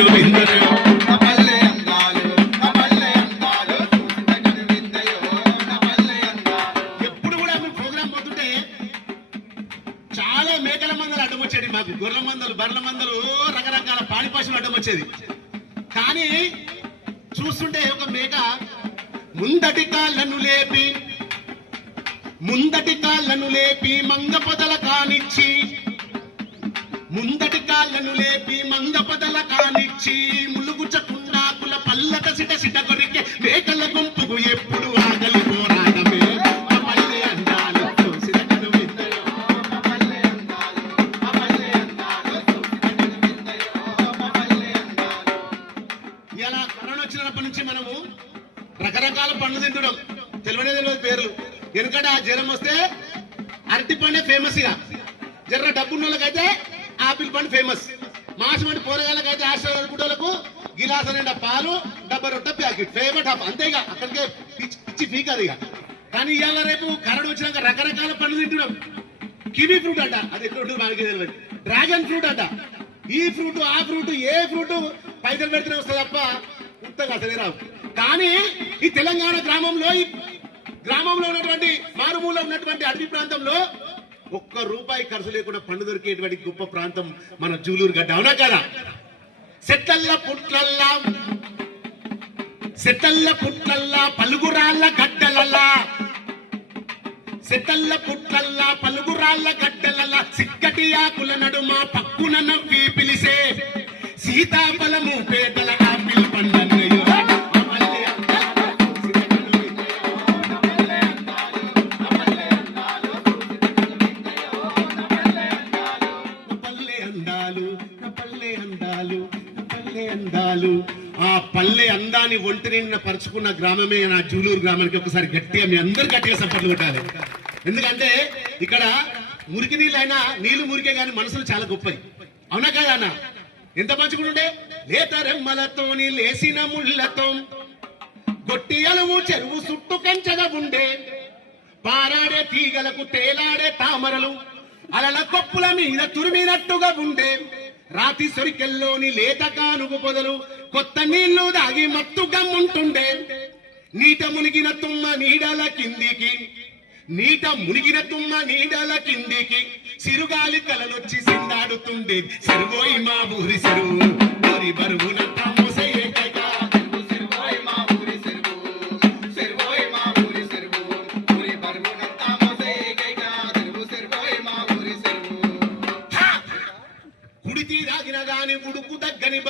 కన్ను విందులు ఎప్పుడు కూడా మేము ప్రోగ్రామ్ పోతుంటే చాలా మేకల మందలు అడ్డం వచ్చేది మాకు. గొర్రెల మందలు, బర్రెల మందలు, రకరకాల పాడి పశువులు అడ్డం వచ్చేది. కానీ చూస్తుంటే ఒక మేక ముందటి కాళ్ళను లేపి మంగ పొదల కానిచ్చి, ములుగుచకుండాకుల పల్లక సిట కొరికే మేకల గుంపుకు ఎప్పుడు ఆగలి పోరాటమే. ఇలా కరోనా వచ్చినప్పటి నుంచి మనము రకరకాల పండ్లు తింటున్నాం, తెలియదు పేర్లు. ఎందుకంటే ఆ జ్వరం వస్తే అరటి పండే ఫేమస్. ఇక జర్ర డబ్బున్న వాళ్ళకైతే ఆపిల్ పండు ఫేమస్. మాసం అంటే పోరగాళ్ళకైతే ఆశ్రయాలకు గిలాస నిండా పాలు, డబ్బా రొట్టె ప్యాకెట్ ఫేవరెట్ హాఫ్. అంతేగా అక్కడికే పిచ్చి పీకారు ఇక. కానీ ఇవాళ రేపు కరోనా వచ్చినాక రకరకాల పండ్లు తింటున్నాం. కివీ ఫ్రూట్ అంట, అది ఎక్కడ ఉంటుంది మనకి తెలియదు. డ్రాగన్ ఫ్రూట్ అంట, ఈ ఫ్రూట్ ఆ ఫ్రూట్, ఏ ఫ్రూట్ పైసలు పెడితేనే వస్తుంది తప్ప ఉత్తగా అసలే రావు. కానీ ఈ తెలంగాణ గ్రామంలో ఉన్నటువంటి మారుమూల ఉన్నటువంటి అడవి ప్రాంతంలో ₹1 ఖర్చు లేకుండా పండు దొరికేటువంటి గొప్ప ప్రాంతం మన జూలూరు గడ్డ. అవునా కదా? సెట్టల్ల పుట్లల్లా పలుగురాళ్ళ గడ్డలల్లా సిక్కటి ఆకుల నడుమ పక్కున నవ్వి పిలిసే సీతాఫలము పేదల ఆపిల్ పండన్నయ్యో. ఆ పల్లె అందాన్ని ఒంటి నిండిన పరుచుకున్న గ్రామమే నా జూలూరు గ్రామానికి. ఒకసారి గట్టిగా మీ అందరు గట్టిగా సపోర్ట్లు కొట్టాలి. ఎందుకంటే ఇక్కడ మురికి నీళ్లు మురికే కానీ మనసులు చాలా గొప్పవి. అవునా కదా అన్న? ఎంత మంచిగా ఉండే లేత రెమ్మలతోని లేసిన ముళ్ళతో గొట్టి అలువు చెరువు చుట్టూ కంచగా ఉండే పారాడే తీగలకు తేలాడే తామరలు అలల కొప్పుల మీద తురిమినట్టుగా ఉండే రాతి సొరికెల్లోని లేత కానుగు పొదలు కొత్త నీళ్లు దాగి మత్తు గమ్ముంటుండే నీట మునిగిన తుమ్మ నీడల కిందికి సిరుగాలి కలలొచ్చి సిందాడుతుండే. సరుగోయి మా ఊరి సరువు